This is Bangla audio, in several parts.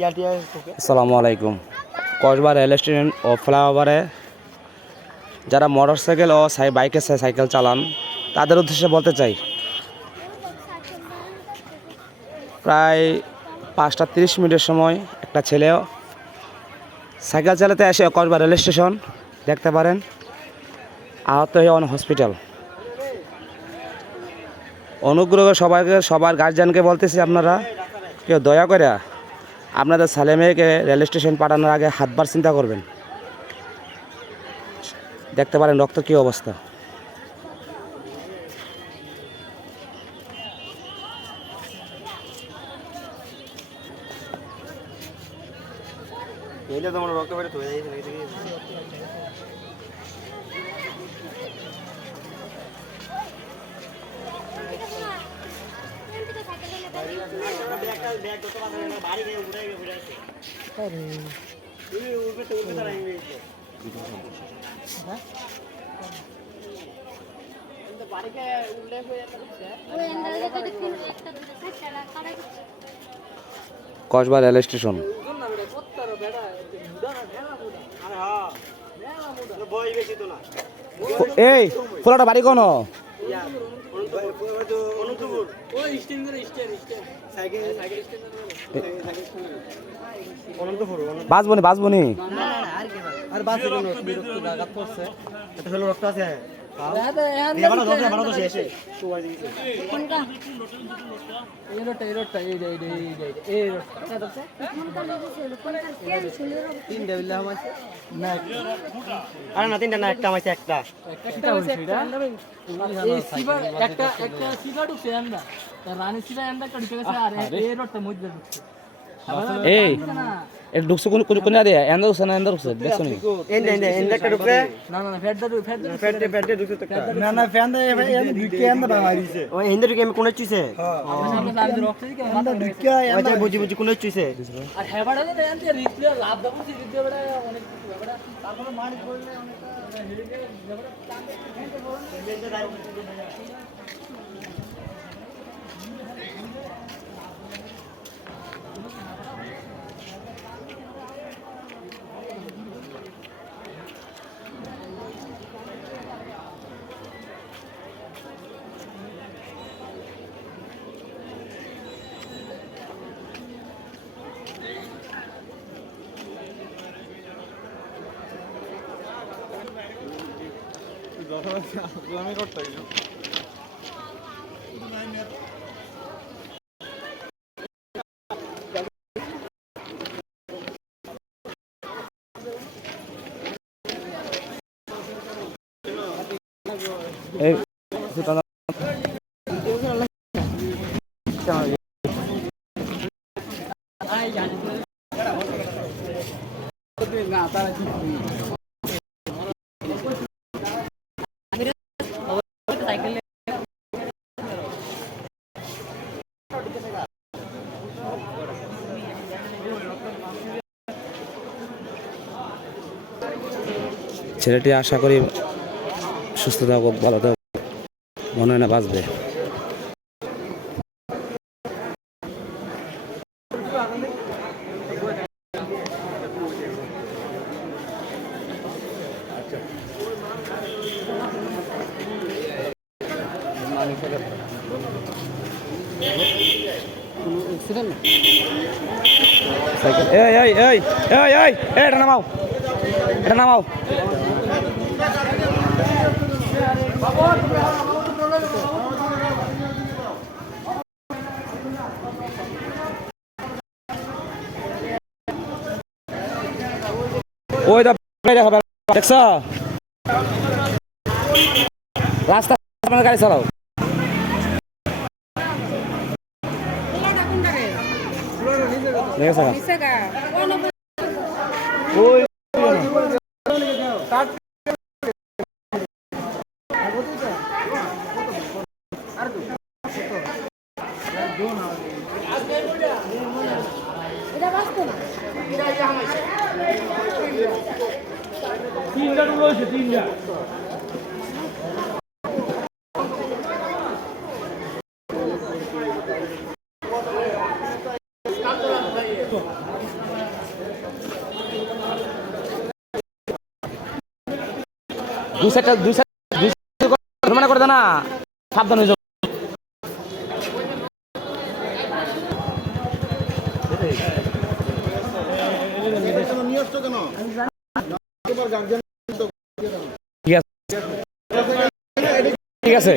আসসালামু আলাইকুম। কসবা রেল স্টেশন ও ফ্লাইওভারে যারা মোটরসাইকেল ও বাইকে সাইকেল চালান তাদের উদ্দেশ্যে বলতে চাই, প্রায় 5:30 সময় একটা ছেলে সাইকেল চালাতে এসে কসবা রেল স্টেশন দেখতে পারেন, আহত হয়ে হসপিটাল। অনুগ্রহ সবার গার্জিয়ানকে বলতেছি, আপনারা কেউ দয়া করে আপনাদের ছেলে মেয়েকে রেল স্টেশন পাঠানোর আগে হাতবার চিন্তা করবেন। দেখতে পারেন রক্ত কী অবস্থা। Kasba rail station. এই খোলাটা বাড়ি কোন বাঁচবনি বাঁচবনি এই এটা ঢুকছে কোন দিয়ে এন্ডা ঢুকছে না এন্ডা ঢুকছে দেখছো নি এন্ডা একটা ঢুকছে না ফেট ঢুকছে তো না ফ্যান দে এন্ডা ঢুকে এন্ডা বাড়িছে ও এন্ডা ঢুকে আমি কোন চুইছে এন্ডা ঢুকে এন্ডা বুঝি কোন চুইছে আর হেবাড়া দে এন্ডা রিপ্লে লাভ দাও রিপ্লে বড় অনেক হেবাড়া তারপরে মারি করলে অনেক আমি করতে ছেলেটি আশা করি সুস্থ থাকুক, ভালো থাকুক, মনে হয় না বাঁচবে। এটা নামাও, এটা নামাও। ওই দেখছ রাস্তা গাড়ি চালাও। ওই তিনটা রয়েছে তিনটা দুই সাইডটা মনে করে না, সাবধান হয়ে যাবে। ঠিক আছে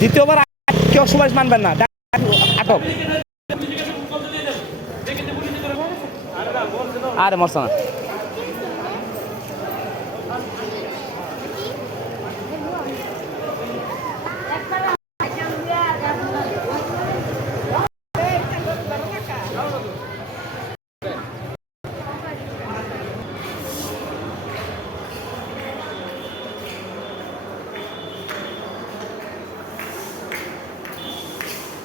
দ্বিতীয়বার কেউ সুপারিশ মানবেন না, আটক। আরে মরছে না।